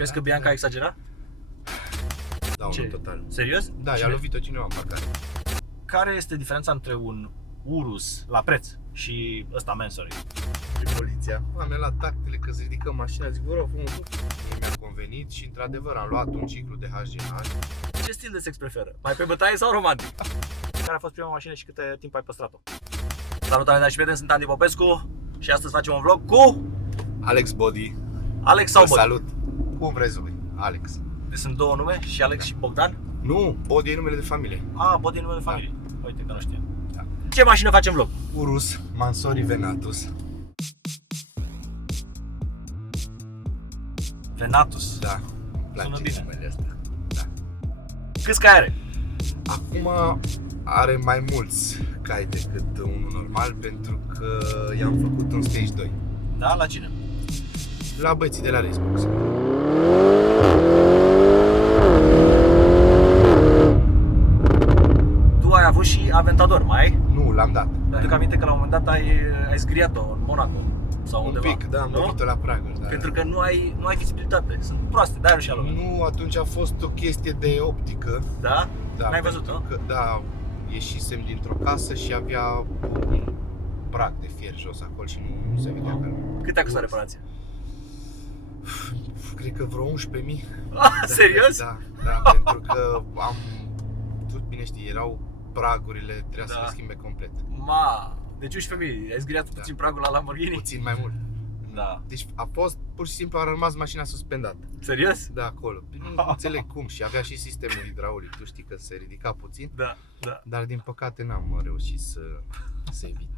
Crezi că Bianca a exagerat? Da, unul total. Serios? Da, i-a lovit-o cineva în parcare. Care este diferența între un Urus la preț și ăsta Mansory? Poliția mi-a luat tactele că se ridică mașina, zic, vă rog frumos, mi-a convenit și într-adevăr am luat un ciclu de HGH. Ce stil de sex preferă? Mai pe bătaie sau romantic? Care a fost prima mașină și câte timp ai păstrat-o? Salutare, dragi prieteni, sunt Andy Popescu și astăzi facem un vlog cu Alex Body. Alex sau Body? Salut! Cum vrei să vei? Alex. Deci sunt două nume, și Alex și Bogdan? Nu, Body e numele de familie. Ah, Body e numele de familie. Uite că nu știam. Da. Ce mașină facem vlog? Urus Mansory Venatus. Venatus. Da, îmi Sună place bine. numele astea. Da. Câți cai are? Acum are mai mulți cai decât unul normal pentru că i-am făcut un stage 2. Da, la cine? La băieții de la Racebox. Tu ai avut și Aventador, mai ai? Nu, l-am dat. Mi-aduc aminte că la un moment dat ai zgriat-o în Monaco sau Un undeva. pic, da, am nu? lovit-o la pragă. Da. Pentru că nu ai vizibilitate, sunt proaste, de-aia nu și-a luat. Nu, atunci a fost o chestie de optică. Da? Da, N-ai văzut, pentru nu? Că, da, ieșisem dintr-o casă și avea un prag de fier jos acolo și nu se vedea că... Cât a costat reparația? Cred că vreo 11.000. Serios? Da, da, pentru că am... Tu bine știi, erau pragurile, trebuia să Da. le schimbe complet. Deci 11.000, ai zgriat puțin pragul la Lamborghini? Puțin mai mult. Da. Deci a fost, pur și simplu a rămas mașina suspendată. Serios? Da, acolo. Nu înțeleg cum și avea și sistemul hidraulic, tu știi că se ridica puțin. Da, da. Dar din păcate n-am reușit să evit.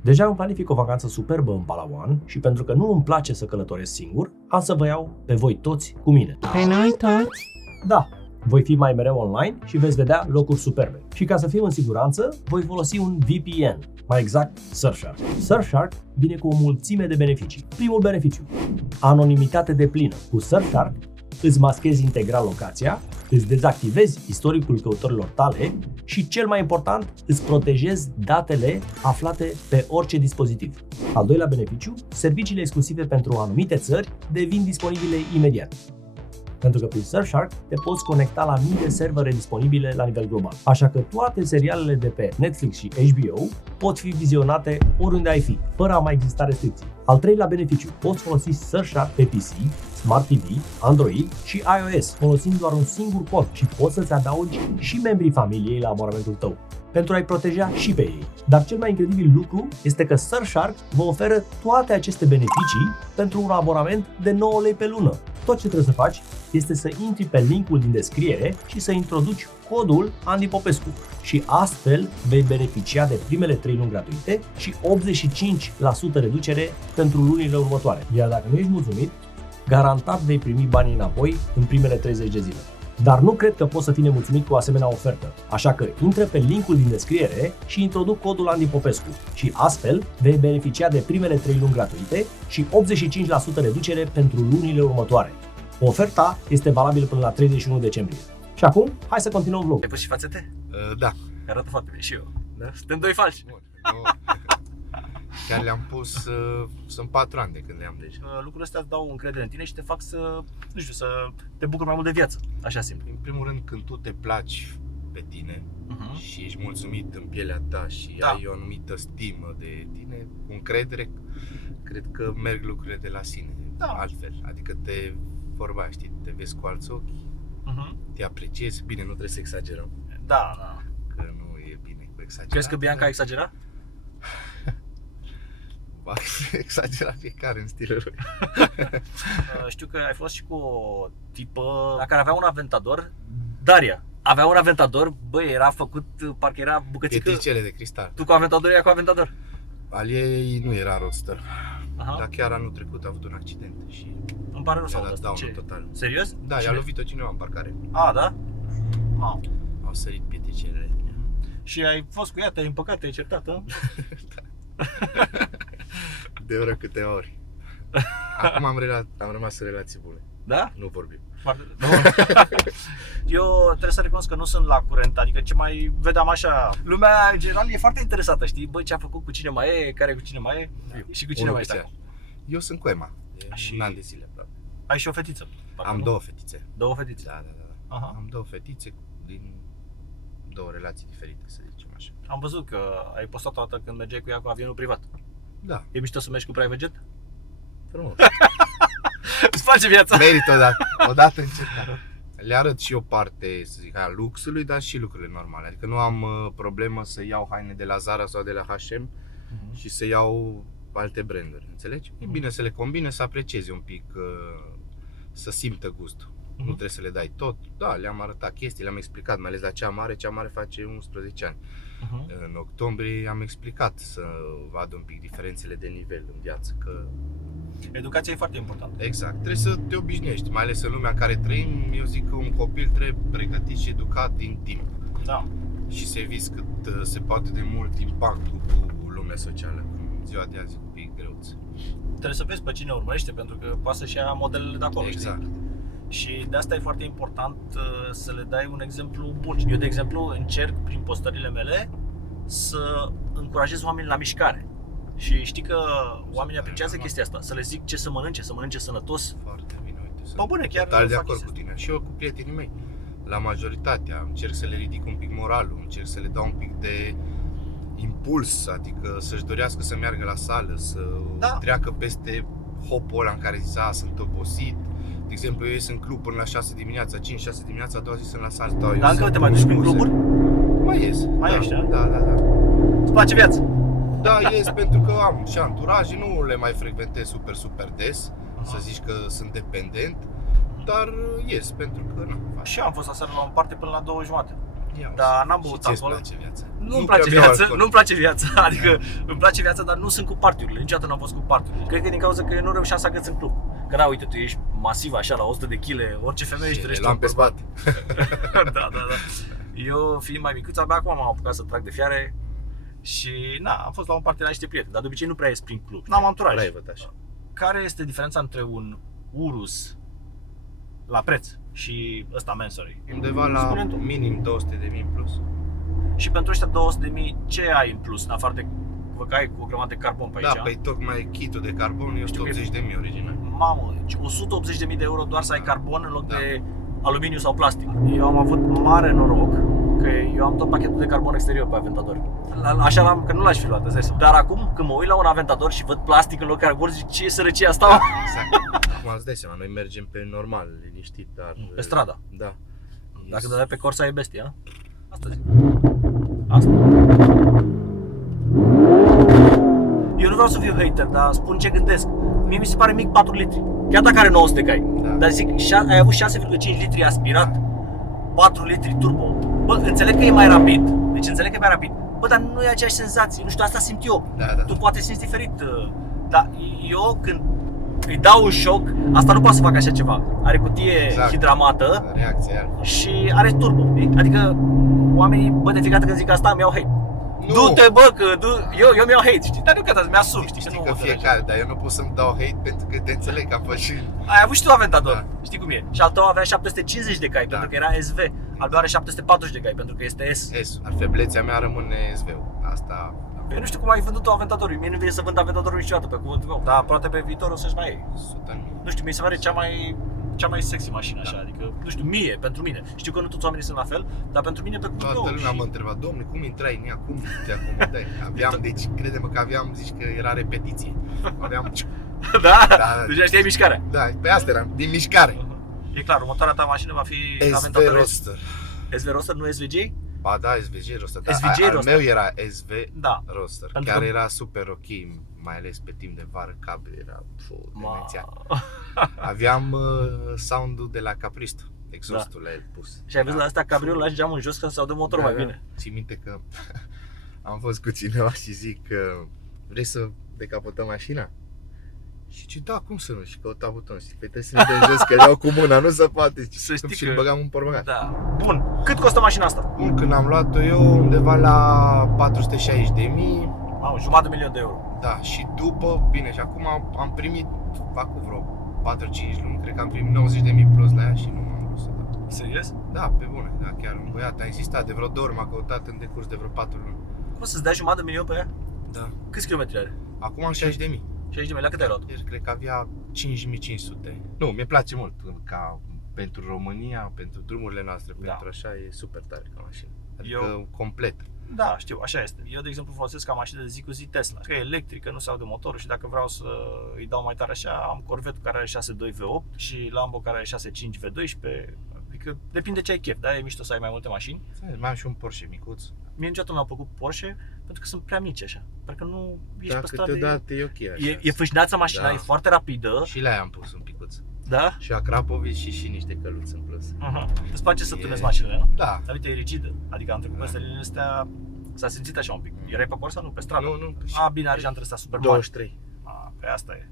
Deja îmi planific o vacanță superbă în Palawan și pentru că nu îmi place să călătoresc singur, am să vă iau pe voi toți cu mine. Pe noi toți? Da, voi fi mai mereu online și veți vedea locuri superbe. Și ca să fim în siguranță, voi folosi un VPN, mai exact Surfshark. Surfshark vine cu o mulțime de beneficii. Primul beneficiu, anonimitate deplină. Cu Surfshark îți maschezi integral locația, îți dezactivezi istoricul căutărilor tale și, cel mai important, îți protejezi datele aflate pe orice dispozitiv. Al doilea beneficiu, serviciile exclusive pentru anumite țări devin disponibile imediat. Pentru că prin Surfshark te poți conecta la mii de servere disponibile la nivel global. Așa că toate serialele de pe Netflix și HBO pot fi vizionate oriunde ai fi, fără a mai exista restricții. Al treilea beneficiu, poți folosi Surfshark pe PC, Smart TV, Android și iOS, folosind doar un singur cont și poți să-ți adaugi și membrii familiei la abonamentul tău, pentru a-i proteja și pe ei. Dar cel mai incredibil lucru este că Surfshark vă oferă toate aceste beneficii pentru un abonament de 9 lei pe lună. Tot ce trebuie să faci este să intri pe linkul din descriere și să introduci codul Andy Popescu și astfel vei beneficia de primele 3 luni gratuite și 85% reducere pentru lunile următoare. Iar dacă nu ești mulțumit, garantat vei primi banii înapoi în primele 30 de zile. Dar nu cred că poți să fii nemulțumit cu o asemenea ofertă, așa că intră pe linkul din descriere și introduc codul Andy Popescu și astfel vei beneficia de primele 3 luni gratuite și 85% reducere pentru lunile următoare. Oferta este valabilă până la 31 decembrie. Și acum, hai să continuăm vlogul. Ai pus și fațete? Da. Că arată foarte bine și eu. Da? Suntem doi falși. Bun. Chiar le-am pus, sunt 4 ani de când le-am deja. Lucrurile astea îți dau încredere în tine și te fac să, nu știu, să te bucuri mai mult de viață. Așa simplu. În primul rând, când tu te placi pe tine și ești mulțumit în pielea ta și Da. ai o anumită stimă de tine, cu încredere, cred că merg lucrurile de la sine, Da. altfel. Adică vorba, știi, te vezi cu alți ochi, te apreciezi, bine, nu trebuie să exagerăm, Da, da. că nu e bine cu exagerare. Crezi că Bianca a exagerat? Va exagera fiecare în stilul lui. Știu că ai fost și cu o tipă la care avea un Aventador, Daria. Avea un Aventador, băi, era făcut, parcă era bucățică. Pietricele de cristal. Tu cu Aventador, ea cu Aventador. Al ei nu era roadster, Aha. dar chiar anul trecut a avut un accident și Îmi pare rău să i-a aud dat asta. daună Ce? total. Serios? Da, i-a Cine? lovit-o cineva în parcare. A, da? Wow. Au sărit pietricele. Și ai fost cu ea, te-ai împăcat, te-ai certat, hă? De vreo câteva ori. Acum am rămas în relații bune. Da? Nu vorbim. Foarte bun. Eu trebuie să recunosc că nu sunt la curent, adică ce mai vedeam așa, lumea în general e foarte interesată, știi? Băi, ce a făcut, cu cine mai e, care cu cine mai e și cu cine mai este acum. Eu sunt cu Emma. E Și- un an de zile, aproape. Ai și o fetiță. Parcă Am nu? 2 fetițe. 2 fetițe. Da. Aha. Am 2 fetițe din 2 relații diferite, să zicem așa. Am văzut că ai postat o dată când mergeai cu ea cu avionul privat. Da, E mișto să mergi cu private jet? frumos. Îți place viața? Merită odată încercat. Le arăt și o parte, să zic, a luxului, dar și lucrurile normale. Adică nu am problemă să iau haine de la Zara sau de la H&M și să iau alte branduri, înțelegi? E bine să le combine, să apreciezi un pic, să simtă gustul. Nu trebuie să le dai tot. Da, le-am arătat chestii, le-am explicat, mai ales la cea mare face 11 ani. În octombrie am explicat să vadă un pic diferențele de nivel în viață, că Educația e foarte importantă. exact, trebuie să te obișnuiești, mai ales în lumea în care trăim. Eu zic că un copil trebuie pregătit și educat din timp Da. și să eviți cât se poate de mult impactul cu lumea socială. În ziua de azi e un pic greu. Trebuie să vezi pe cine urmărește, pentru că poate să-și ia modelele de acolo, Exact. știi? Și de asta e foarte important să le dai un exemplu bun. Eu, de exemplu, încerc prin postările mele să încurajez oamenii la mișcare. Și știi că oamenii apreciază chestia asta, să le zic ce să mănânce sănătos. Foarte bine, uite. Pe bune, chiar total de fac acord chestia cu tine. Și eu cu prietenii mei. La majoritatea încerc să le ridic un pic moralul, încerc să le dau un pic de impuls, adică să-și dorească să meargă la sală, să Da. treacă peste hopul ăla în care zice, sunt obosit. De exemplu, eu ies în club până la 6 dimineața, 5-6 dimineața, a doua zi sunt la sală. Dar încă te mai duci prin cluburi? Mai ies. Mai ești, a? Da. Îți place viața? Da, ies pentru că am și anturaje, nu le mai frecventez super des, să zici că sunt dependent, dar ies pentru că nu. Și eu am fost aseară la un party până la 2:30. Ia, Dar n-am și băut ție-ți alcool. place viața? Nu-mi prea place beau viața, alcool. nu-mi place viața, adică îmi place viața, dar nu sunt cu partiurile, niciodată n-am fost cu partiurile. Cred că din cauza că eu nu reușeam să agăț în club. Că da, uite, tu ești masiv așa la 100 de kg, orice femeie își Și dorește le luam un pe bărbat. spate. Da. Eu fiind mai micuț, abia acum m-am apucat să trag de fiare și am fost la un party la niște prieteni, dar de obicei nu prea ies prin club. N-am anturaj. Private, așa. Care este diferența între un Urus la preț și ăsta Mansory? Undeva la Spune-mi tu. minim 200.000 în plus. Și pentru ăștia 200.000, ce ai în plus, în afară de că ai cu o grămadă de carbon pe aici? Da, păi tocmai kitul de carbon e 180.000 original. Mamă, deci 180.000 de euro doar să ai carbon în loc Da. de aluminiu sau plastic. Eu am avut mare noroc că eu am tot pachetul de carbon exterior pe Aventador. Așa l-am, că nu l-aș fi luat, îți dai seama. Dar acum, când mă uit la un Aventador și văd plastic în loc de carbon, zic, ce sărăcie asta? Da, exact. Acum îți dai seama, noi mergem pe normal, liniștit, dar... Pe stradă. Da. Dacă dai pe Corsa e bestia. Asta zic. Asta. Eu nu vreau să fiu hater, dar spun ce gândesc. Mie mi se pare mic 4 litri. Chiar dacă are 900 de cai. Da. Dar zic, ai avut 6,5 litri aspirat, 4 litri turbo. Bă, înțeleg că e mai rapid. Deci înțeleg că e mai rapid. Bă, dar nu e aceeași senzație. Nu știu, asta simt eu. Da. Tu poate simți diferit. Dar eu când îi dau un șoc, asta nu poate să fac așa ceva. Are cutie Exact. hidramată Reacția. și are turbo. Adică oamenii, bă, de fiecare dată când zic asta, mi-au hate. Nu. Du-te, bă, că eu mi-au hate, știi? Dar nu că mi-asum, știi? Știi nu că mă fiecare, dar eu nu pot să-mi dau hate pentru că te înțeleg că am fost și... Ai avut și tu Aventador, Da. știi cum e? Și al tău avea 750 de cai, Da. pentru că era SV. Al meu are 740 de cai, pentru că este S. S, ar feblețea mea rămâne SV-ul. Asta... Eu nu știu cum ai vândut tu Aventadorul, mie nu vine să vând Aventadorul niciodată, pe cuvântul meu. Dar poate pe viitor o să-și mai iei. 100.000. Nu știu, mi se pare cea mai sexy mașină așa, adică, nu știu, mie, pentru mine. Știu că nu toți oamenii sunt la fel, dar pentru mine pe cuvântul Toată meu. lumea mă întreba, domne, cum intrai în ea, cum te acomodai? Aveam, deci, crede-mă că aveam, zici că era repetiție. Aveam, Da? Da. Deja știai mișcarea. da, pe asta eram, din mișcare. E clar, următoarea ta mașină va fi SV Aventador Roadster. SV Roadster, nu SVJ? Ba da, SVG Roadster. Da, SVG al Roadster. meu era SV Da. Roadster, Pentru care că- era super ok, mai ales pe timp de vară, cabri era demențial. Aveam sound-ul de la Capristo, exhaustul la el pus. Și ai văzut la asta cabriul, lași geamul în jos ca să se audă motorul mai bine. Ții minte că am fost cu cineva și zic că vrei să decapotăm mașina? Și ce da, cum să nu? Și căuta buton. Și păi trebuie să ne dăm jos, că le iau cu mâna, nu se poate. Să știi Și că- îl băgam în portbagaj. Da. Bun, cât costă mașina asta? Bun, când am luat-o eu undeva la 460.000. Mamă, jumătate de milion de euro. Da, și după, bine, și acum am primit, acum vreo 4-5 luni, cred că am primit 90.000 plus la ea și nu m-am vrut să dau. Serios? Da, pe bune, da, chiar un băiat a insistat, de vreo 2 ori m-a căutat în decurs de vreo 4 luni. Cum să-ți dai jumătate de milion pe ea? Da. Câți kilometri are? Acum am 60.000. 60 de mii, la cât ai luat? Ieri cred că avea 5500. Nu, mi-e place mult ca pentru România, pentru drumurile noastre, Da. pentru așa, e super tare ca mașină. Adică Eu- complet. Da, știu, așa este. Eu, de exemplu, folosesc ca mașină de zi cu zi Tesla. Că e electrică, nu se aude motorul și dacă vreau să îi dau mai tare așa, am Corvette care are 6.2 V8 și Lambo care are 6.5 V12. Adică depinde ce ai chef, da? E mișto să ai mai multe mașini. Mai am și un Porsche micuț. Mie niciodată nu mi-au plăcut Porsche pentru că sunt prea mici așa. Parcă nu ești Dar pe stradă. câteodată e ok așa. E fâșneață mașina, Da. e foarte rapidă, Și la ea am pus un picuț. da? Și Akrapovici și niște căluți în plus. Îți place să E- tunezi mașinile, nu? Da. Dar uite, e rigidă. Adică am trecut peste liniile astea, s-a simțit așa un pic. Erai pe Corsa? Nu, pe stradă. Nu. A, bine, are jantele astea super mari. 23. Pe asta e.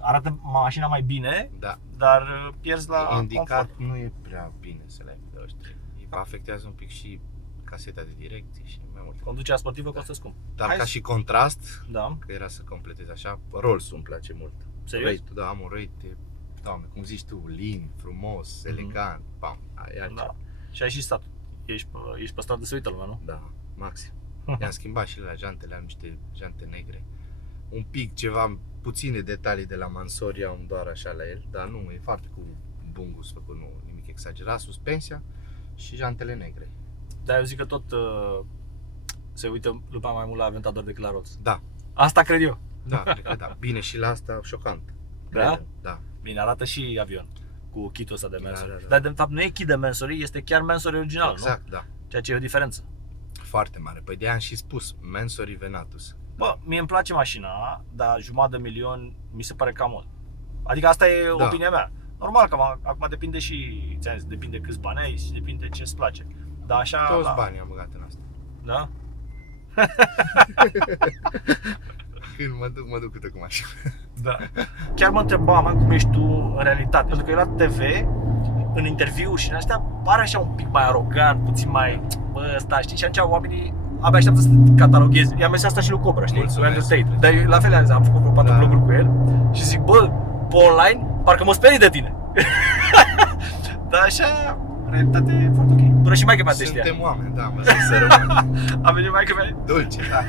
Arată mașina mai bine, Da. dar pierzi la Indicat confort. nu e prea bine să le ai pe 23. Afectează un pic și caseta de direcție și mai multe. Conducerea sportivă costă scump. Dar Hai ca să- și contrast, Da, că era să completez așa, Rolls-ul îmi place mult. serios? Rate, da, am un rate, doamne, cum zici tu, lin, frumos, elegant, pam, e altceva. Da. Și ai și stat. Ești pe stradă să uită lumea, nu? Da, maxim. I-am schimbat și la jantele, am niște jante negre. Un pic, ceva, puține detalii de la Mansory am doar așa la el, dar nu, e foarte cu bun gust făcut, nu nimic exagerat, suspensia și jantele negre. Dar eu zic că tot se uită lumea mai mult la Aventador decât la Rolls. Da, Asta cred eu. da, cred că da. Bine, și la asta șocant. Da? Credem, da. Bine, arată și avion cu kitul ăsta de Mansory. da. Dar de fapt nu e kit de Mansory, este chiar Mansory original, Exact, nu? da. Ceea ce e o diferență. Foarte mare. Păi de-aia am și spus, Mansory Venatus. Bă, mie îmi place mașina, dar jumătate de milion mi se pare cam mult. Adică asta e Da. opinia mea. Normal că acum depinde și, ți-am zis, depinde câți bani ai și depinde ce îți place. Dar așa, Toți da. banii am băgat în asta. Da? Când mă duc câte cu mașina. Da. Chiar mă întrebam cum ești tu în realitate. Pentru că eu la TV, în interviu și în astea, pare așa un pic mai arogant, puțin mai, bă, ăsta, știi? Și atunci oamenii abia așteaptă să te cataloghezi. I-am zis asta și lui Cobra, știi? Cu Mulțumesc. Andrew Tate. Dar eu, la fel am făcut vreo 4 Da. vloguri cu el și zic, bă, pe online, parcă mă sperii de tine. Dar așa, în realitate e foarte ok. Până și maică mea te știa. Suntem oameni, da, mă zic să rămân. A venit maică mea. Dulce, da.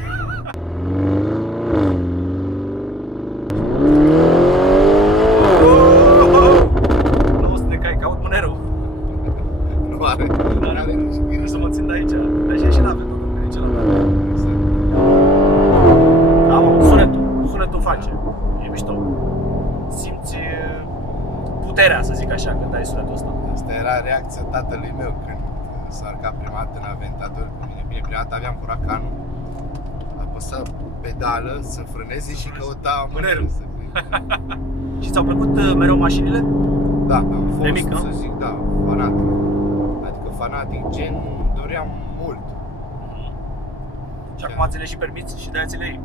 Nu o să te cai, caut mânerul. Nu are, nu are nici Nu grijă. să mă țin de aici. Dar și la vedem, că nici la Exact. Da, mă, sunetul face. E mișto. Simți puterea, să zic așa, când ai sunetul ăsta. Asta era reacția tatălui meu când s-a arcat prima dată în Aventador cu mine. Bine, prima dată aveam Huracanul, apăsa pedală să frâneze și căuta mânerul. Să fie. Și ți-au plăcut mereu mașinile? Da, am fost, De mic, nu? să zic, da, fanatic. Adică fanatic, gen, doream mult. Și acum ți le și permiți și de-aia ți le iei.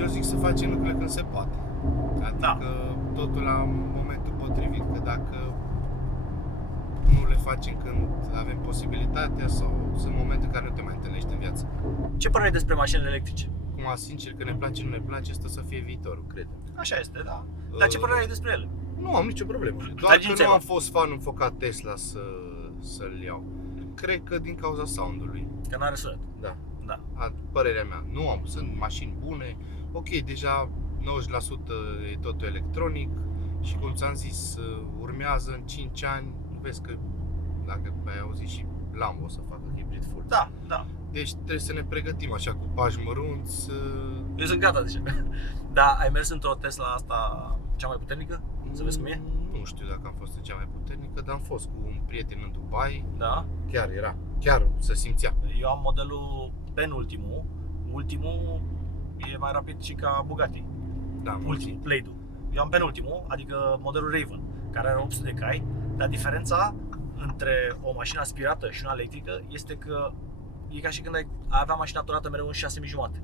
Eu zic să facem lucrurile când se poate. Adică Da. totul la momentul potrivit, că dacă nu le facem când avem posibilitatea sau sunt momente în care nu te mai întâlnești în viață. Ce părere ai despre mașinile electrice? Acum, sincer, că ne place, nu ne place, asta să fie viitorul, cred. Așa este, da. Dar ce părere ai despre ele? Nu am nicio problemă. Doar Dar că din ce nu ai am fost fan înfocat Tesla să-l iau. Cred că din cauza sound-ului. Că n-are sunet. Da. Da. Părerea mea. Nu am, sunt mașini bune. Ok, deja 90% e totul electronic și cum ți-am zis, urmează în 5 ani, vezi că dacă ai auzit și Lambo o să facă hibrid full. Da, da. Deci trebuie să ne pregătim așa cu pași mărunți. Eu sunt gata, deja. Da, ai mers într-o Tesla asta cea mai puternică? Să vezi cum e? Nu știu dacă am fost în cea mai puternică, dar am fost cu un prieten în Dubai. Da. Chiar se simțea. Eu am modelul penultimul. Ultimul e mai rapid și ca Bugatti. Da, Ultimul, Play-Doh. Eu am penultimul, adică modelul Raven, care are 800 de cai, dar diferența între o mașină aspirată și una electrică este că e ca și când ai avea mașina turnată mereu în 6.000 jumate.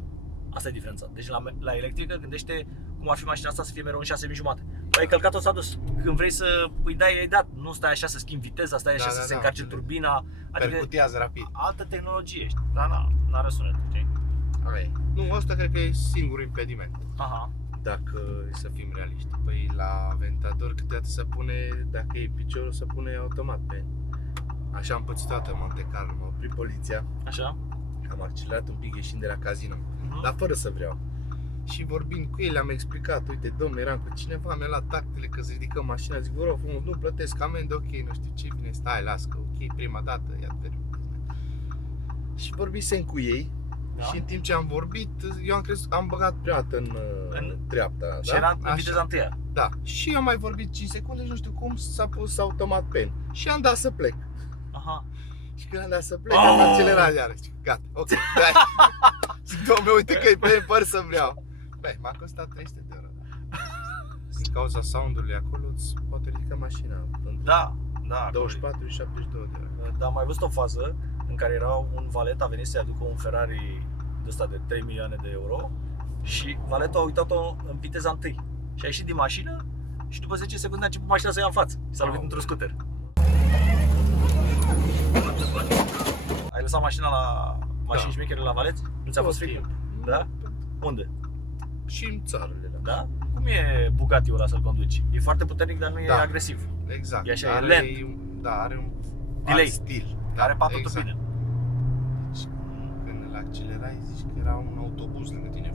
Asta e diferența. Deci la electrică gândește cum ar fi mașina asta să fie mereu în 6.000 jumate. Tu ai călcat-o, s-a dus. Când vrei să îi dai, ai dat. Nu stai așa să schimbi viteza, stai așa să se încarce turbina. Adică percutează rapid. altă tehnologie. Dar n-are sunet, știi? Nu, asta cred că e singurul impediment. Aha. Dacă e să fim realiști. Păi la Aventador câteodată se pune, dacă e piciorul, se pune automat pe. Așa am pățit toată Monte Carlo, m-a oprit poliția. Așa? Am accelerat un pic ieșind de la casino, dar fără să vreau. Și vorbind cu ei, le-am explicat, uite, domnule, eram cu cineva, mi-a luat tactele că să ridicăm mașina, zic, vă rog frumos, nu plătesc amendă, ok, nu știu ce, bine, stai, las că, ok, prima dată, ia te. Și vorbisem cu ei, Da. și în timp ce am vorbit, eu am băgat prima dată în treapta, Și da? era în Așa. viteza întâia. Da, și am mai vorbit 5 secunde și nu știu cum s-a pus automat pen. Și am dat să plec. Aha. Și când am dat să plec, am accelerat iarăși. Gata, ok, da. Zic, dom'le, uite că e pe păr să vreau. Băi, m-a costat 300 de euro. Din cauza sound-ului acolo, îți poate ridica mașina între Da, da. 24 și 72 de euro. Dar am mai văzut o fază în care era un valet, a venit să-i aducă un Ferrari de ăsta de 3 milioane de euro și valetul a uitat-o în viteza întâi. Și a ieșit din mașină și după 10 secunde a început mașina să ia în față. S-a lovit într-un scooter. Ai lăsat mașina la mașini șmechere la valet? Nu ți-a fost frică? Da? Unde? Și în țarele, da. Da? Cum e Bugatti-ul ăla să-l conduci? E foarte puternic, dar nu e Da. agresiv. Exact. E așa, e are, lent. Da, are un Delay. alt stil. Da, Are patru exact. turbine. Deci, când îl accelerai, zici că era un autobuz lângă tine.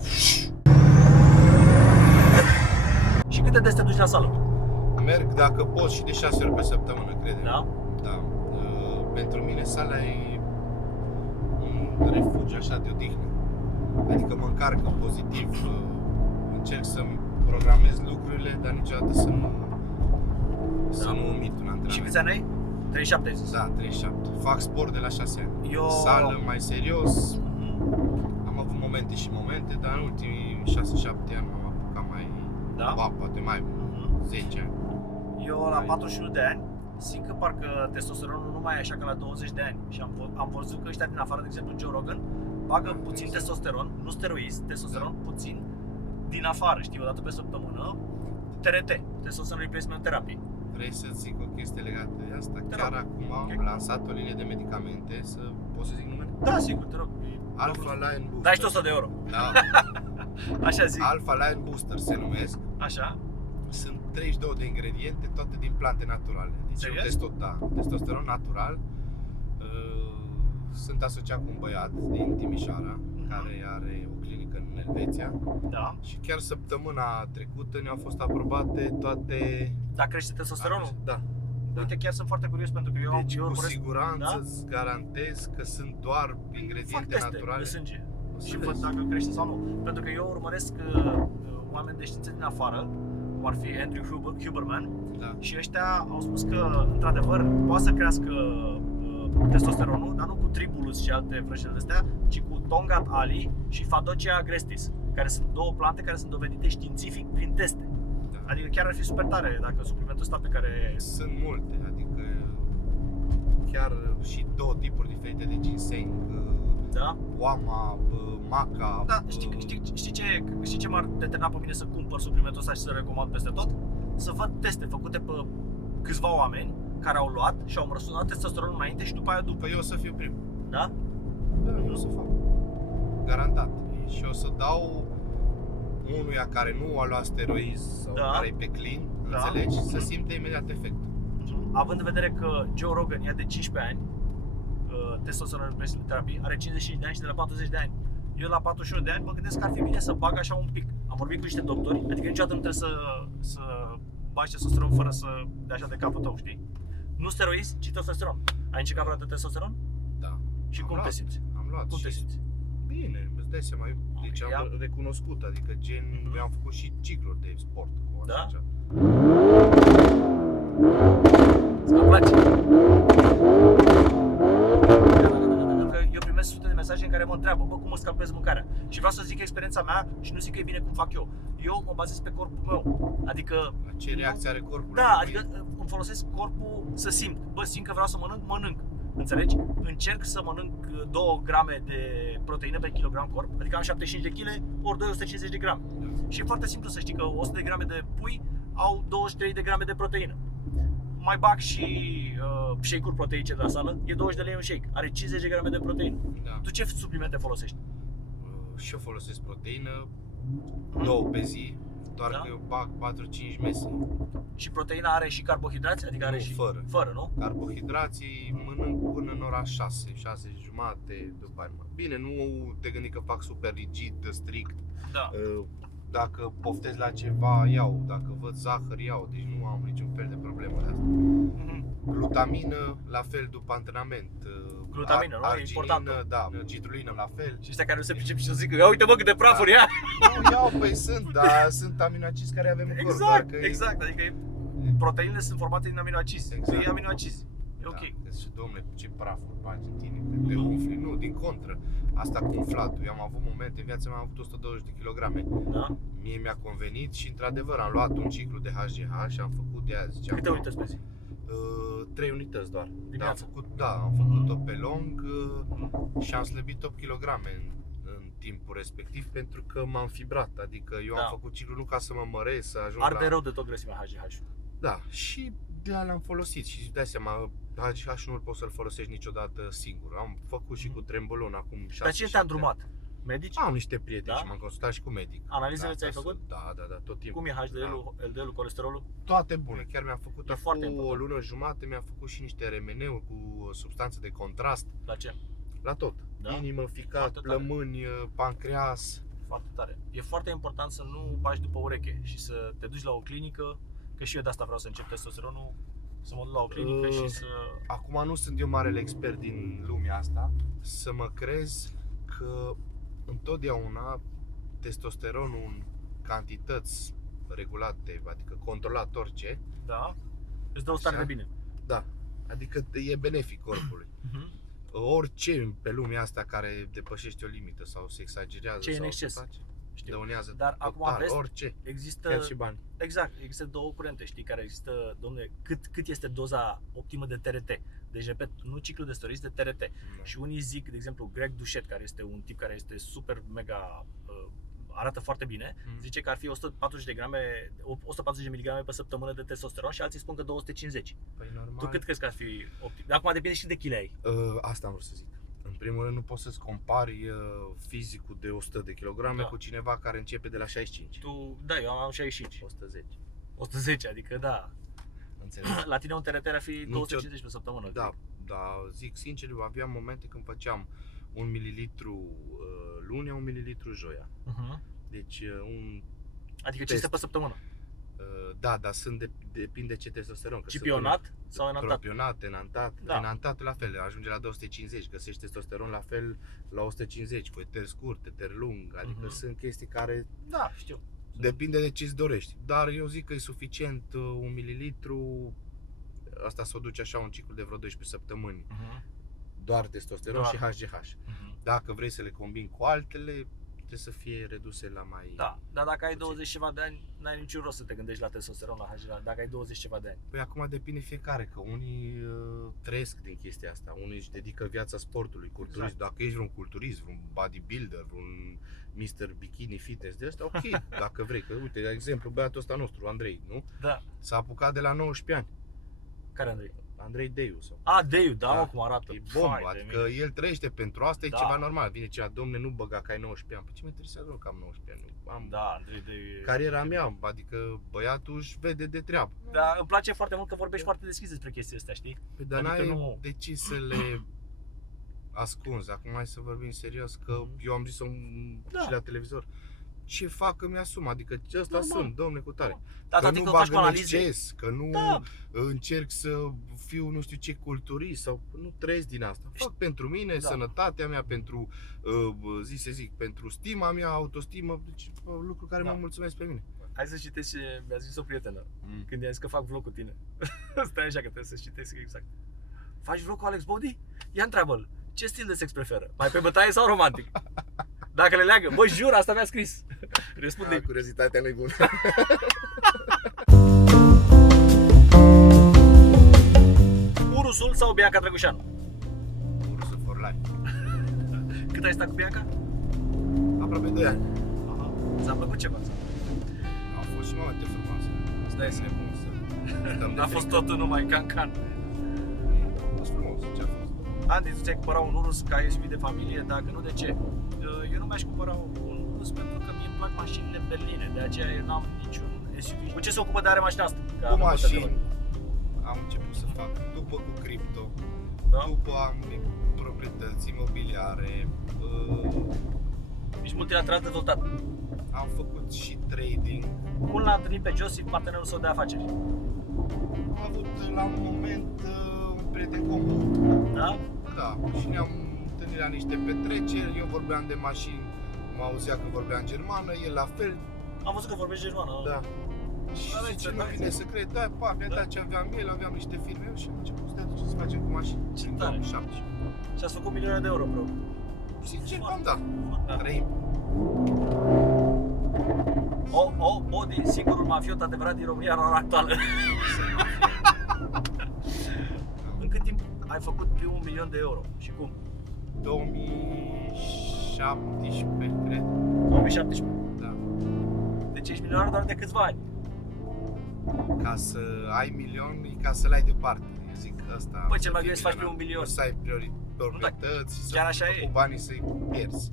Și cât de des te duci la sală? Merg dacă pot și de 6 ori pe săptămână, crede. Da? Da. Pentru mine sala e un refugiu așa de odihnă. Adică mă încarcă pozitiv, încerc să-mi programez lucrurile, dar niciodată să nu omit un antrenament. Și câți ani ai? 37 ai zis. Da, 37. Fac sport de la 6 ani. Eu... Sală mai serios. Mhm. Am avut momente și momente, dar în ultimii 6-7 ani m-am apucat mai... Da? Ba, poate mai Mhm. 10 ani. Eu la 41 de ani simt că parcă testosteronul nu mai e așa ca la 20 de ani. Și am văzut că ăștia din afară, de exemplu Joe Rogan, bagă puțin testosteron, nu steroizi, testosteron puțin din afară, știi, o dată pe săptămână, TRT, Testosterone Replacement Therapy. Vrei să zic o chestie legată de asta? Te Chiar rog. acum am Ok. lansat o linie de medicamente, pot să zic numele? Da, sigur, te rog. Alpha Line Booster. Dai și 100 de euro. Da. Așa zic. Alpha Line Booster se numesc. Așa. Sunt 32 de ingrediente, toate din plante naturale. Deci Serios? testosteron natural. Sunt asociat cu un băiat din Timișoara, care are o clinică în Elveția. Da. Și chiar săptămâna trecută ne-au fost aprobate toate... Dar crește testosteronul? Da. Da. Uite, chiar sunt foarte curios pentru că Deci eu cu urmăresc, siguranță da? îți garantez că sunt doar fac ingrediente teste naturale. de sânge O să și vezi. văd dacă crește sau nu. Pentru că eu urmăresc oameni de știință din afară, cum ar fi Andrew Huberman, Da. și ăștia au spus că, într-adevăr, poate să crească testosteronul, dar nu cu tribulus și alte vrăjeli astea, ci cu Tongat Ali și Fadocia agrestis, care sunt două plante care sunt dovedite științific prin teste. Da. Adică chiar ar fi super tare dacă suplimentul ăsta pe care... Sunt multe, adică chiar și două tipuri diferite de ginseng, Da? Guama, maca. Da, știi ce m-ar determina pe mine să cumpăr suplimentul ăsta și să-l recomand peste tot? Să văd teste făcute pe câțiva oameni care au luat și au măsurat testosteronul înainte și după aia după. Păi eu o să fiu primul. Da? Da, eu o să fac. Garantat. Și o să dau unuia care nu a luat steroizi sau Da. care e pe clean, Da. înțelegi? Să Mhm. simte imediat efectul. Având în vedere că Joe Rogan ia de 15 ani testosteron replacement therapy, are 55 de ani și de la 40 de ani. Eu la 41 de ani mă gândesc că ar fi bine să bag așa un pic. Am vorbit cu niște doctori, adică niciodată nu trebuie să bagi testosteron fără să dea așa de capul tău, știi? Nu steroizi, ci testosteron. Ai încercat vreodată testosteron? Da. Și Am cum luat. te simți? Am luat Cum și te simți? bine, îți dai seama, deci Ia. am recunoscut, adică gen, Mhm. eu am făcut și cicluri de sport cu Da? așa. Îmi place. Că eu primesc sute de mesaje în care mă întreabă, bă, cum îți calculezi mâncarea? Și vreau să zic experiența mea și nu zic că e bine cum fac eu. Eu mă bazez pe corpul meu. Adică, La ce reacție are corpul? da, la adică îmi folosesc corpul să simt. Bă, simt că vreau să mănânc. Înțelegi? Încerc să mănânc 2 grame de proteină pe kilogram corp, adică am 75 de kg, ori 250 de grame. Și e foarte simplu să știi că 100 de grame de pui au 23 de grame de proteină. Mai bag și shake-uri proteice de la sală, e 20 de lei un shake, are 50 de grame de proteină. Da. Tu ce suplimente folosești? Și eu folosesc proteină, 2 pe zi, doar Da? că eu bag 4-5 mese. Și proteina are și carbohidrați? Adică are Nu, și... fără. Fără, nu? Carbohidrații mănânc până în ora 6, 6 jumate, după aia. Bine, nu te gândi că fac super rigid, strict. Da. Dacă poftez la ceva, iau. Dacă văd zahăr, iau. Deci nu am niciun fel de problemă de asta. Mhm. Glutamină, la fel după antrenament. Glutamină, nu? E importantă. Da, gitrulină, la fel. Și ăștia care nu se pricep și să zică, ia uite mă câte prafuri ia! Nu iau, păi sunt, dar sunt aminoacizi care avem în corp. doar Exact, că exact, adică proteinele sunt formate din aminoacizi. Exact. E aminoacizi. E ok. Da, și domnule, ce prafuri bagi în tine, că te umfli. Nu, din contră. Asta cu umflatul. Eu am avut momente în viața mea, am avut 120 de kilograme. Da? Mie mi-a convenit și într-adevăr am luat un ciclu de HGH și am făcut de azi. Câte unități pe zi? 3 unități doar. Dar am Dimineața? făcut, am făcut-o pe lung și am slăbit 8 kg în timpul respectiv pentru că m-am fibrat. Adică eu Da. am făcut ciclul nu ca să mă măresc, să ajung Arde la... rău de tot grăsimea HGH. Da, și de aia l-am folosit și îți dai seama, HGH nu poți să-l folosești niciodată singur. Am făcut și cu trembolon acum 6-7 Dar cine te-a îndrumat? Medici? Am niște prieteni Da? și m-am consultat și cu medic. Analizele Da, ți-ai ca să- făcut? Da, tot timpul. Cum e HDL-ul, LDL-ul, colesterolul? Toate bune, chiar mi-am făcut E foarte acum o important. lună jumate, mi-am făcut și niște RMN-uri cu substanțe de contrast, La ce? la tot. Da? Inimă, ficat, Foarte tare. plămâni, pancreas. Foarte tare. E foarte important să nu bagi după ureche și să te duci la o clinică, că și eu de asta vreau să încep testosteronul, să mă duc la o clinică și să... Acum nu sunt eu marele expert din lumea asta, să mă crezi că întotdeauna testosteronul în cantități regulate, adică controlat orice, Da? Îți dă o stare Așa? de bine. da, adică e benefic corpului. Orice pe lumea asta care depășește o limită sau se exagerează Ce e în sau exces. se face, Știu. dăunează Dar total, acum vezi, orice, există... chiar și bani. Exact, există două curente, știi, care există, domnule, cât este doza optimă de TRT. Deci, repet, nu ciclu de stories, de TRT. Da. Și unii zic, de exemplu, Greg Doucette, care este un tip care este super mega, arată foarte bine, zice că ar fi 140 de grame, 140 de miligrame pe săptămână de testosteron și alții spun că 250. Păi normal. Tu cât crezi că ar fi optim? Acum depinde și de chile ai. Asta am vrut să zic. În primul rând nu poți să-ți compari fizicul de 100 de kilograme Da. cu cineva care începe de la 65. Tu, da, eu am 65. 110. 110, adică da. Înțeleg. La tine un TRT ar fi 250 pe săptămână. Da, dar zic sincer, aveam momente când făceam 1 mililitru lunea, 1 mililitru joia. Deci un Adică 500 pe săptămână. da, dar depinde ce testosteron. Că Cipionat sau enantat? Propionat, enantat. Da. Enantatul la fel, ajunge la 250, găsești testosteron la fel la 150, cu eter scurt, eter lung, adică sunt chestii care Da, știu. depinde de ce îți dorești. Dar eu zic că e suficient 1 mililitru, asta se o duce așa un ciclu de vreo 12 săptămâni. Doar testosteron Doar. și HGH. Dacă vrei să le combini cu altele, trebuie să fie reduse la mai... Da, dar dacă ai puțin. 20 ceva de ani, n-ai niciun rost să te gândești la testosteron, la HGH, dacă ai 20 ceva de ani. Păi acum depinde fiecare, că unii trăiesc din chestia asta, unii își dedică viața sportului, culturism. Exact. Dacă ești vreun culturist, vreun bodybuilder, vreun Mr. Bikini Fitness de ăsta, ok, dacă vrei. Că uite, de exemplu, băiatul ăsta nostru, Andrei, nu? Da. S-a apucat de la 19 ani. Care Andrei? Andrei Deiu sau... Deiu, da, Da. mă, cum arată. E bombă, Vai de adică mine. el trăiește pentru asta, e Da. ceva normal. Vine ceva, domne, nu băga că ai 19 ani. Păi ce mă interesează că am 19 ani? Am Da, Andrei Deiu e... cariera mea, adică băiatul își vede de treabă. Da, îmi place foarte mult că vorbești foarte deschis despre chestia astea, știi? Păi, dar Adică n-ai nu- de ce să le ascunzi. Acum hai să vorbim serios, că eu am zis-o Da. și la televizor. Ce fac că mi-asum, adică ăsta Normal. sunt, domne, cu tare. Da, Că toate nu că faci bag cu în analize. exces, că nu Da. încerc să fiu nu știu ce culturist sau nu trăiesc din asta. Fac pentru mine, Da. sănătatea mea, pentru pentru stima mea, autostimă, deci lucruri care Da. mă mulțumesc pe mine. Hai să citesc ce mi-a zis o prietenă când i-a zis că fac vlog cu tine. Stai așa că trebuie să citesc exact. Faci vlog cu Alex Body? Ia întreabă-l, ce stil de sex preferă? Mai pe bătaie sau romantic? Dacă le leagă, bă, jur, asta mi-a scris. Răspunde. Curiozitatea nu-i bună. Urusul sau Bianca Drăgușanu? Ursul for life. Cât ai stat cu Bianca? Aproape 2 ani. Aha. Ți-a plăcut ceva? Au fost și momente frumoase. Îți dai seama. Nebun să stăm de N-a fost frică. totul numai can-can. A fost frumos, ce a fost? Andy, tu ți-ai cumpărat un urus ca SUV de familie? Dacă nu, de ce? Eu nu mi-aș cumpăra un urus pentru că mie îmi plac mașinile berline, de aceea eu n-am niciun SUV. Cu ce se ocupă de are mașina asta? Că Cu am mașini multe am început să fac, după cu cripto, Da? după am proprietăți imobiliare, Ești multilateral dezvoltat. am făcut și trading. Cum l-a întâlnit pe Joseph, partenerul său de afaceri? Am avut la un moment un prieten comun, Da? da, și ne-am întâlnit la niște petreceri, eu vorbeam de mașini, mă auzea că vorbeam germană, el la fel, Am văzut că vorbești germană. da. Și Da, zice, da, nu da, vine da. să cred, da, pa, mi-a Da. dat ce aveam el, aveam niște firme și am început să te aduce să facem cu mașini. Ce În tare. 2017. Și ați făcut milioane de euro, bro. Sincer, cam da, Da. trăim. Body, singurul mafiot adevărat din România la ora actuală. În cât timp ai făcut primul 1.000.000 de euro? Și cum? 2017, cred, 2017. da. Deci ești milionar doar de câțiva ani. Ca să ai milion, e ca să-l ai deoparte. Eu zic că asta... Păi, cel mai greu e să faci primul milion. Nu să ai priorități și să chiar așa cu e. banii să-i pierzi.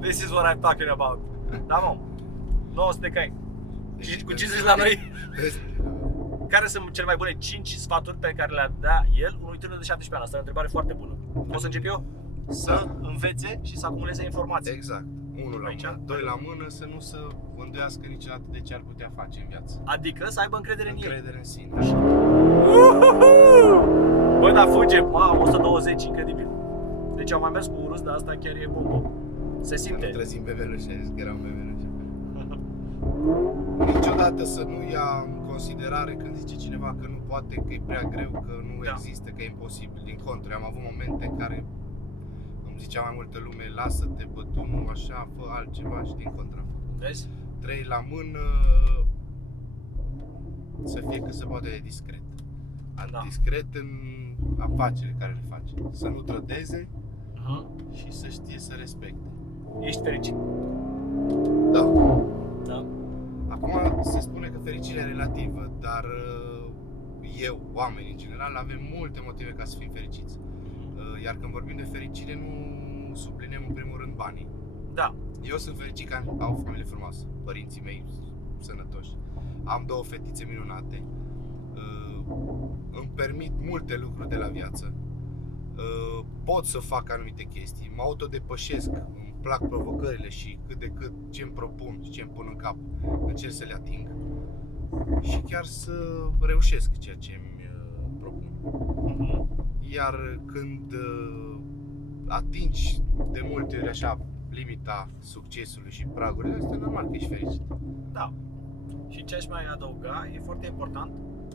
This is what I'm talking about. Da, mă. 900 de cai. Și cu 50 la noi. Care sunt cele mai bune 5 sfaturi pe care le-a dat el unui tânăr de 17 ani? Asta e o întrebare foarte bună. Pot să încep eu? Să învețe și să acumuleze informații. Exact. Unul la Aici? mână, doi la mână, să nu se îndoiască niciodată de ce ar putea face în viață. Adică să aibă încredere în el. Încredere în sine. Bă, dar fuge, mamă, 120, incredibil. Deci am mai mers cu urâs, dar asta chiar e bombă. Se Să nu simte. trezim bebeluși, și a zis că eram bebeluși. Niciodată să nu ia în considerare când zice cineva că nu poate, că e prea greu, că nu Da. există, că e imposibil. Din contră, am avut momente în care îmi zicea mai multă lume, lasă-te, bă, tu nu așa, fă altceva și din contră. Vezi? 3 la mână, să fie cât se poate de discret. Da. Discret în afacerile care le face. Să nu trădeze Uh-huh. și să știe să respecte. Ești fericit? Da. Da. Acum se spune că fericirea e relativă, dar eu, oamenii în general, avem multe motive ca să fim fericiți. Iar când vorbim de fericire, nu subliniem în primul rând banii. Da. Eu sunt fericit că am o familie frumoasă, părinții mei sănătoși. Am 2 fetițe minunate. Îmi permit multe lucruri de la viață. Pot să fac anumite chestii, mă autodepășesc, îmi plac provocările și cât de cât ce îmi propun și ce îmi pun în cap, încerc să le ating și chiar să reușesc ceea ce îmi propun. Uh-huh. Iar când atingi de multe ori așa limita succesului și pragurile, este normal că ești fericit. Da. Și ce aș mai adăuga, e foarte important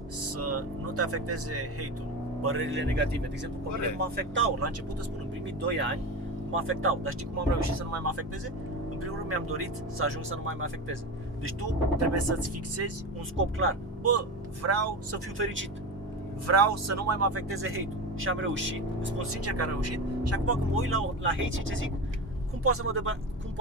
să nu te afecteze hate-ul, părerile negative. De exemplu, pe mine Corect. mă afectau, la început îți spun, în primii 2 ani mă afectau. Dar știi cum am reușit să nu mai mă afecteze? În primul rând mi-am dorit să ajung să nu mai mă afecteze. Deci tu trebuie să-ți fixezi un scop clar. Bă, vreau să fiu fericit. Vreau să nu mai mă afecteze hate-ul. Și am reușit, îți spun sincer că am reușit. Și acum când mă uit la hate și ce zic, cum poate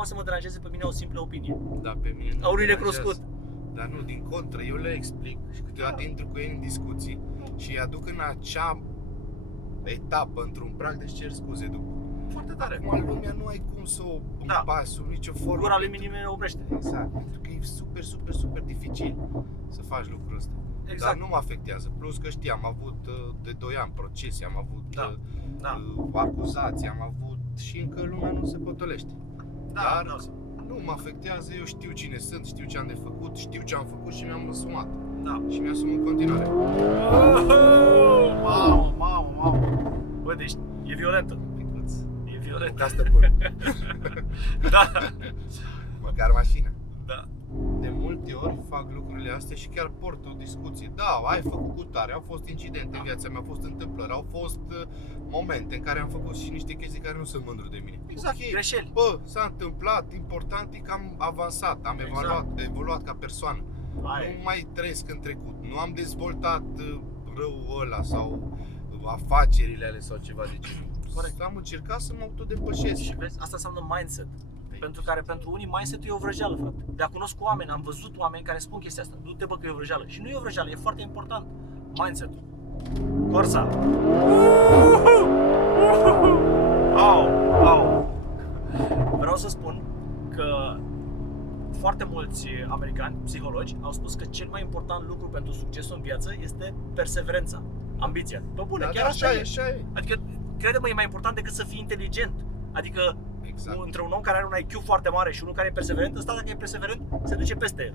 să mă deranjeze pe mine o simplă opinie? Da, pe mine nu A unui mă necunoscut. deranjează. Dar nu, din contră, eu le explic și câteodată intru cu ei în discuții și îi aduc în acea etapă, într-un prag de cer scuze după. Foarte tare. Acum lumea nu ai cum să o împaci sub nicio formă. Gura lui pentru- minime oprește. Exact, pentru că e super, super, super dificil să faci lucrul ăsta. Exact. Dar nu mă afectează, plus că știi, am avut de 2 ani procese, am avut Da. acuzații, am avut și încă lumea nu se potolește. Da, Dar nu mă afectează, eu știu cine sunt, știu ce am de făcut, știu ce am făcut și mi-am asumat. da. Și mi-asum în continuare. Mamă. Bă, deci e violentă. Picuț. E violentă. Ca stăpân. Da. Măcar mașina. Da. De multe ori fac lucrurile astea și chiar port o discuție. Da, ai făcut cu tare, au fost incidente în viața mea, au fost întâmplări, au fost momente în care am făcut și niște chestii care nu sunt mândru de mine. Exact, Ok, greșeli. bă, s-a întâmplat, important e că am avansat, am Exact. evoluat ca persoană. Hai. Nu mai trăiesc în trecut, nu am dezvoltat răul ăla sau afacerile alea sau ceva de genul. Corect. Am încercat să mă autodepășesc. Și vezi, asta înseamnă mindset. Pentru care pentru unii mindset-ul e o vrăjeală, frate. Dar cunosc oameni, am văzut oameni care spun chestia asta. Du-te, bă, că e o vrăjeală. Și nu e o vrăjeală, e foarte important. Mindset-ul. Corsa. Vreau să spun că foarte mulți americani, psihologi, au spus că cel mai important lucru pentru succesul în viață este perseverența, ambiția. Bă, bune, chiar așa e. Așa e. Adică, crede-mă, e mai important decât să fii inteligent. Adică, Exact. între un om care are un IQ foarte mare și unul care e perseverent, ăsta dacă e perseverent, se duce peste el.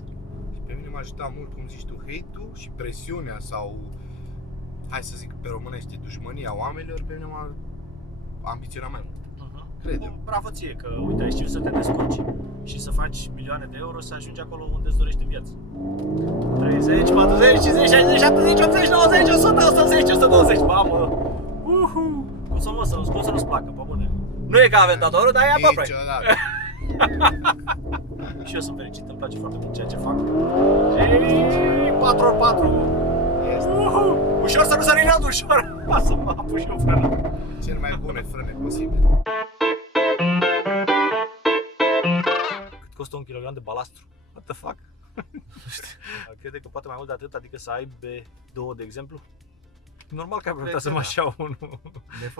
Și pe mine m-a ajutat mult, cum zici tu, hate-ul și presiunea sau, hai să zic pe românește, dușmânia oamenilor, pe mine m-a ambiționat mai mult. Crede-mă. Bravo ție că, uite, ai știut să te descurci și să faci milioane de euro să ajungi acolo unde îți dorești în viață. 30, 40, 50, 60, 70, 80, 90, 100, 110, 120, mamă! Cum să nu-ți placă, pe bune. Nu e ca Aventatorul, dar e aproape. Niciodată. Și eu sunt fericit, îmi place foarte mult ceea ce fac. Și 4x4. Este Ușor să nu sări în ușor. Să mă apuc și eu frână. cel mai bune frâne posibil. Cât costă un kilogram de balastru? What the fuck? Crede că poate mai mult de atât, adică să ai B2 de exemplu? Normal că ai putea să mă așa unul.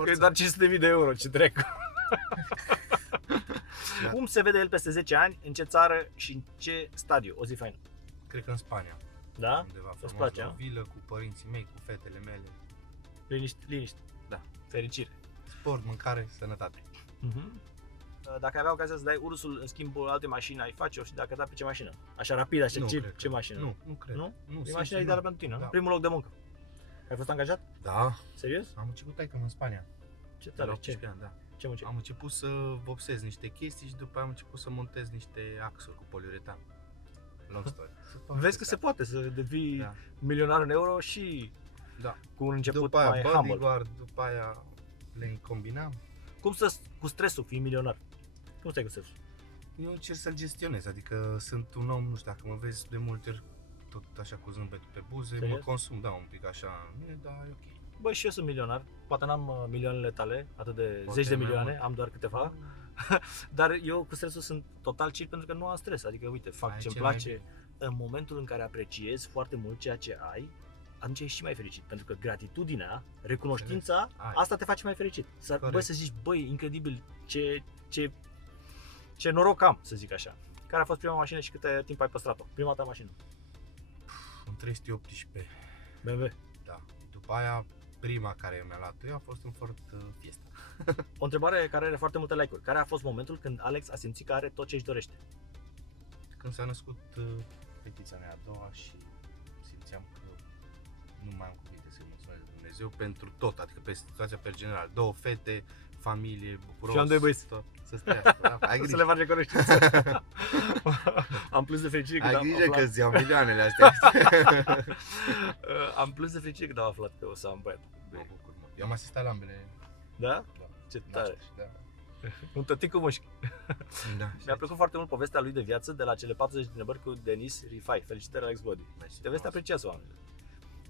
Că e doar 500.000 de euro, ce trec. Cum se vede el peste 10 ani, în ce țară și în ce stadiu? O zi faină. Cred că în Spania. Da? Undeva Îți frumos, place, o vilă cu părinții mei, cu fetele mele. Liniște. Da. Fericire. Sport, mâncare, sănătate. Dacă ai avea ocazia să dai ursul în schimb alte mașini, ai face-o și dacă da, pe ce mașină? Așa rapid, așa, Nu ce cred. mașină? Nu cred. Nu? Nu, E sincer, mașina nu. ideală pentru tine, nu? Da. Primul loc de muncă. Ai fost angajat? Da, Serios? am început taică în Spania. Ce La tare, 18 ce? ani, da. Ce muncești? Am început să vopsez niște chestii și după aia am început să montez niște axuri cu poliuretan. Long story. Vezi că se poate să devii Da. milionar în euro și Da. cu un început După aia mai humble. bodyguard, după aia le combinam. Cum să cu stresul fii milionar? Cum stai cu stresul? Eu încerc să-l gestionez, adică sunt un om, nu știu, dacă mă vezi de multe ori tot așa cu zâmbetul pe buze, Serios? mă consum, da, un pic așa, dar e ok. Băi, și eu sunt milionar. Poate n-am milioanele tale, atât de Poate zeci de mai milioane, mult. am doar câteva. Dar eu cu stresul sunt total chill pentru că nu am stres. Adică, uite, fac Ai ce-mi cel mai place. În momentul în care apreciezi foarte mult ceea ce ai, atunci ești și mai fericit. Pentru că gratitudinea, recunoștința, Ai. asta te face mai fericit. Corect. Băi, să zici, băi, incredibil, ce noroc am, să zic așa. Care a fost prima mașină și cât timp ai păstrat-o? Prima ta mașină? Un 318, BMW. da. După aia, prima care mi-a luat eu a fost un Ford Fiesta. O întrebare care are foarte multe like-uri. Care a fost momentul când Alex a simțit că are tot ce își dorește? Când s-a născut fetița mea a doua și simțeam că nu mai am cuvinte să-i mulțumesc lui Dumnezeu pentru tot, adică pe situația pe general, două fete, familie, bucuros, Și am doi băieți. tot, să stai, da? Ai Să grijă, le face cunoștință. Am plus de fericire când ai am grijă aflat. că îți iau milioanele astea. Am plus de fericire când am aflat că o să am băiat. Mă bucur, mă. Eu am asistat la ambele, Da? da, Ce tare. nașteri, da. Un tătic cu mușchi. Da. Mi-a plăcut foarte mult povestea lui de viață de la cele 40 de întrebări cu Denis Rifai. Felicitări, Alex Body. Te vezi, te apreciază oamenii.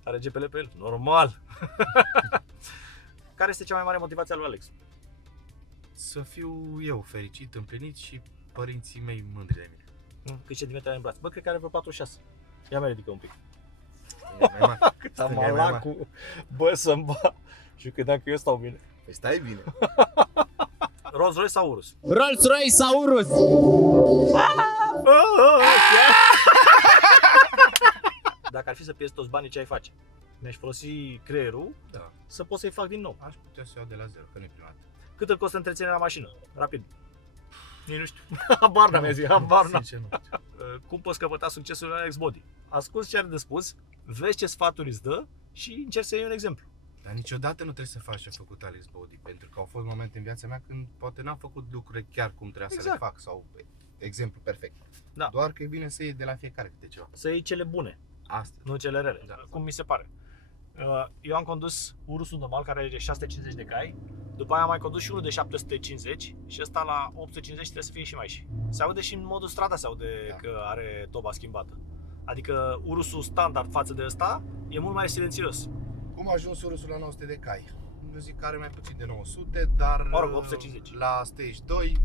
Are GPL pe el? Normal! Care este cea mai mare motivație a lui Alex? Să fiu eu fericit, împlinit și părinții mei mândri de mine. Câți centimetri are în braț? Bă, cred că are vreo 46. Ia mai ridică un pic. E mai mare. Cât am Stânga e mai malacul, bă, să-mi ba. Și credeam că eu stau bine. Păi stai bine. Rolls Royce sau Urus? Rolls-Royce sau Urus? Dacă ar fi să pierzi toți banii, ce ai face? Mi-aș folosi creierul Da, să pot să-i fac din nou. aș putea să iau de la zero, că nu-i prima dată. Cât îl costă întreținerea mașină? Rapid. Nici nu știu. Habar n-am, mi-a zis, habar n-am. Sincer, nu știu. Cum poți căpăta succesul lui Alex Body? Asculți ce are de spus, vezi ce sfaturi îți dă și încerci să iei un exemplu. Dar niciodată nu trebuie să faci ce a făcut Alex Body, pentru că au fost momente în viața mea când poate n-am făcut lucrurile chiar cum trebuia să Exact. le fac sau exemplu perfect. Da. Doar că e bine să iei de la fiecare câte ceva. Să iei cele bune, Asta. nu cele rele, Da. cum mi se pare. Eu am condus Urusul normal care are 650 de cai, după aia am mai condus și unul de 750 și ăsta la 850 trebuie să fie și mai și. Se aude și în modul strada, se aude Da. că are toba schimbată. Adică Urusul standard față de ăsta e mult mai silențios. Cum a ajuns Urusul la 900 de cai? Eu zic că are mai puțin de 900, dar Mă rog, 850. la Stage 2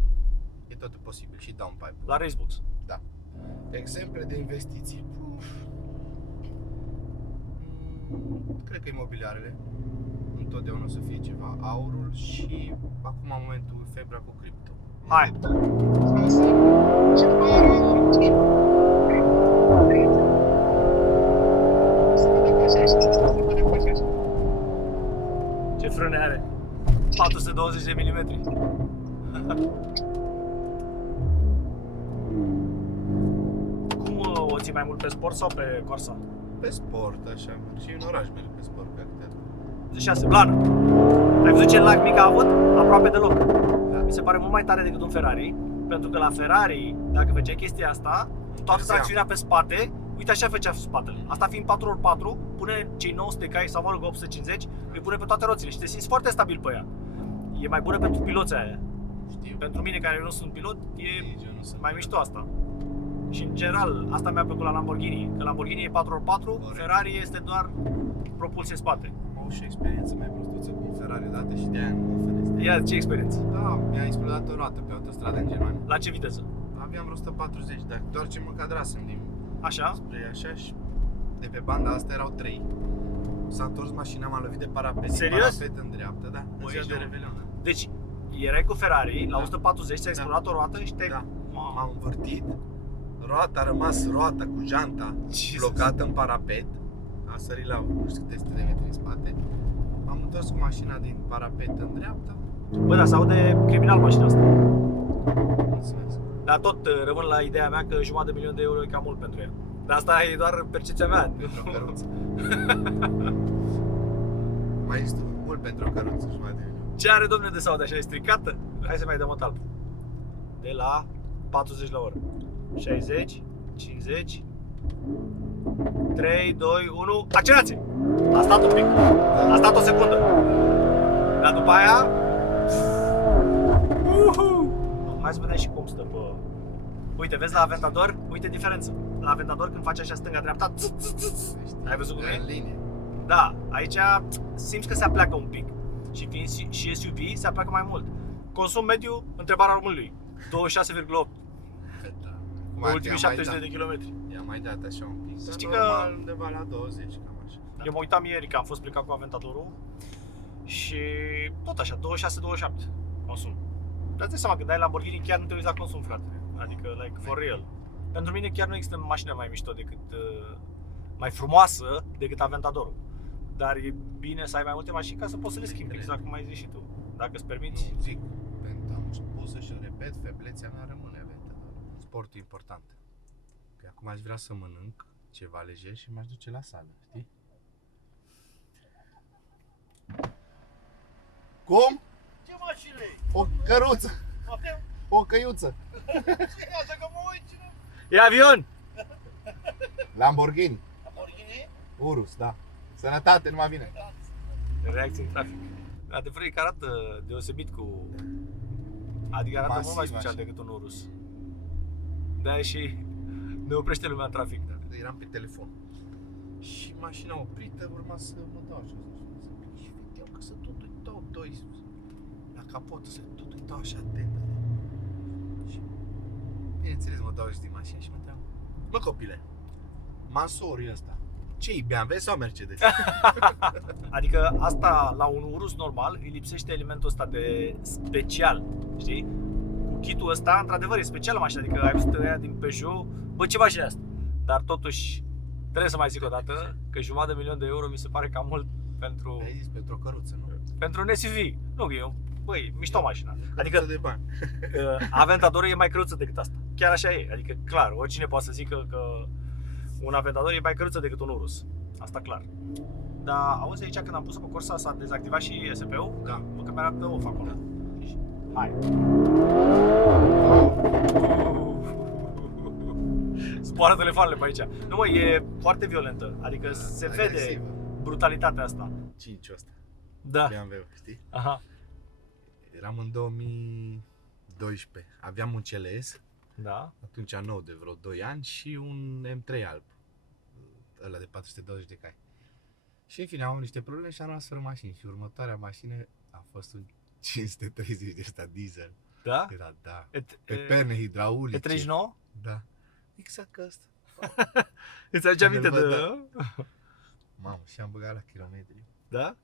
e tot posibil și downpipe. La Racebox. Da. Exemple de investiții. Cred că imobiliarele. În întotdeauna o să fie ceva, aurul și acum momentul febra cu cripto. Hai! Ce frâne are? 420 de milimetri. Cum o ții mai mult pe sport sau pe Corsa? Pe sport, așa, și în oraș merg pe sport, pe atât. 6, blană. Ai văzut ce lag mic a avut? Aproape deloc. Da. Mi se pare mult mai tare decât un Ferrari, pentru că la Ferrari, dacă făceai chestia asta, toată tracțiunea pe spate, uite așa făcea spatele. Asta fiind 4x4, pune cei 900 de cai sau mă rog 850, îi pune pe toate roțile și te simți foarte stabil pe ea. E mai bună pentru piloții aia. Știu. Pentru mine care nu sunt pilot, e Nici eu nu sunt mai pilot. mișto asta. Și în general, asta mi-a plăcut la Lamborghini, că Lamborghini e 4x4, Corect. Ferrari este doar propulsie în spate. Am avut și o experiență mai prostuță cu un Ferrari odată și de-aia nu mă oferesc. Ia, ce experiență? Da, mi-a explodat o roată pe autostradă în Germania. La ce viteză? Aveam vreo 140, dar doar ce mă cadrasem din Așa? spre așa și de pe banda asta erau 3. S-a întors mașina, m-a lovit de parapet. Serios? Parapet în dreapta, da. În Băi, ziua de nu. Revelion. Deci, erai cu Ferrari, la Da. 140, ți-a explodat o roată și te-ai... Da. Mamă, M-am învârtit, roata a rămas roata cu janta Jesus. blocată în parapet. A sărit la nu știu câte 100 de metri în spate. M-am întors cu mașina din parapet în dreapta. Bă, dar se aude criminal mașina asta. Mulțumesc. Dar tot rămân la ideea mea că jumătate de milion de euro e cam mult pentru ea. Dar asta e doar percepția mea. Pentru o căruță. Mai este mult pentru o căruță, jumătate de milion. Ce are, domnule, de se aude așa? E stricată? Hai să mai dăm o talpă. De la 40 la oră. 60, 50, 3, 2, 1, accelerație! A stat un pic. A stat o secundă. Dar după aia... Hai să vedem și cum stă, bă. Uite, vezi la Aventador? Uite diferență. La Aventador când faci așa stânga-dreapta, ai văzut cum e? În linie. Da, aici simți că se apleacă un pic. Și fiind și SUV, se apleacă mai mult. Consum mediu, întrebarea românului, 26,8 Da. în ultimii 70 de kilometri. I-am mai dat așa un pic. Știi Dar că- normal, undeva la 20, cam așa. Eu mă uitam ieri că am fost plecat cu Aventadorul și tot așa, 26-27 consum. Dar îți dai seama că dai Lamborghini chiar nu te uiți la consum, frate. Adică, like, for real. Pentru mine chiar nu există mașină mai mișto decât, mai frumoasă decât Aventadorul. Dar e bine să ai mai multe mașini ca să poți să le schimbi, exact cum ai zis și tu. Dacă îți permiți. Nu, zic, pentru am spus și o repet, feblețea mea rămâne Aventador. Sportul important. Că acum aș vrea să mănânc ceva lejer și m-aș duce la sală, știi? Cum? Ce mașină e? O căruță! O căiuță! E avion! Lamborghini. Urus, da. Sănătate, numai bine. Reacție în trafic. Adevărul e că arată deosebit cu... Adică arată mult mai Masiv, special așa. decât un Urus. De-aia și ne oprește lumea în trafic. Eram pe telefon. Și mașina oprită, urma să mă dau jos. Și vedeam că se tot uitau doi la capotă, se tot uitau așa atent. Și bineînțeles mă dau jos din mașină și mă întreabă: Mă copile, Mansorii ăsta, ce-i BMW sau Mercedes? Adică asta la un Urus normal îi lipsește elementul ăsta de special, știi? Cu kitul ăsta, într-adevăr, e specială mașina, adică ai văzut aia din Peugeot, bă, ce mașină e asta? Dar totuși, trebuie să mai zic o dată că jumătate de milion de euro mi se pare cam mult pentru, Ai zis pentru o căruță, nu? pentru un SUV. Nu, e un, băi, mișto mașina. Adică Căruță de bani. Aventadorul e mai căruță decât asta. Chiar așa e, adică clar, oricine poate să zică că un Aventador e mai căruță decât un Urus. Asta clar. Dar auzi aici când am pus-o pe Corsa s-a dezactivat și ESP-ul? Da. Bă, că mi-arată off acolo. Hai. Zboară telefoanele pe aici. Nu mă, e foarte violentă. Adică se vede Agresivă. brutalitatea asta. 5 ăsta. Da. BMW, știi? Aha. Eram în 2012. Aveam un CLS, Da. atunci nou de vreo 2 ani, și un M3 alb. Ăla de 420 de cai. Și în fine am avut niște probleme și am rămas fără mașini. Și următoarea mașină a fost un 530 de ăsta diesel. Da? Era, da. E, Pe perne hidraulice. e 39? Da. Exact ca asta. Îți aduce aminte Îl văd, de... da. Mamă, și am băgat la kilometri. Da?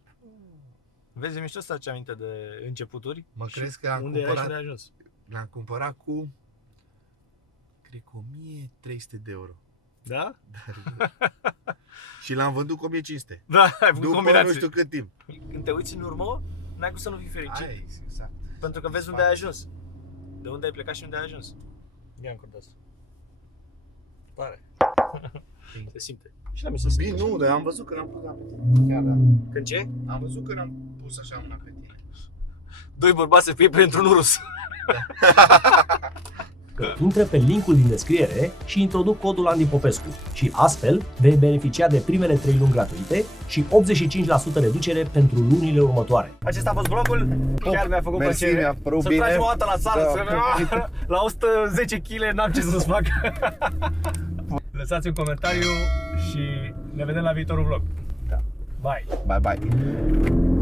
Vezi, e mișto să faci aminte de începuturi. Mă și crezi că am unde erai și cumpărat, unde ai ajuns. l-am cumpărat cu, cred că 1300 de euro. Da? Și l-am vândut cu 1500. Da, ai făcut După combinații. nu știu cât timp. Când te uiți în urmă, n-ai cum să nu fii fericit. Aia e, exact. Pentru că vezi unde ai ajuns. De unde ai plecat și unde ai ajuns. Ia încă asta. Pare. Se simte. Și la mine se simte. Bine, nu, dar am văzut că l-am pus la pe tine. Chiar da. Când ce? Am văzut că l-am pus așa una pe tine. Doi bărbați se fie pentru un rus. Intră pe linkul din descriere și introduc codul Andy Popescu și astfel vei beneficia de primele 3 luni gratuite și 85% reducere pentru lunile următoare. Acesta a fost vlogul. Chiar mi-a făcut Mersi, plăcere. mi-a părut Să bine. tragi o dată la sală, Da. la 110 kg n-am ce să-ți fac. Lăsați un comentariu și ne vedem la viitorul vlog. Bye! Bye bye.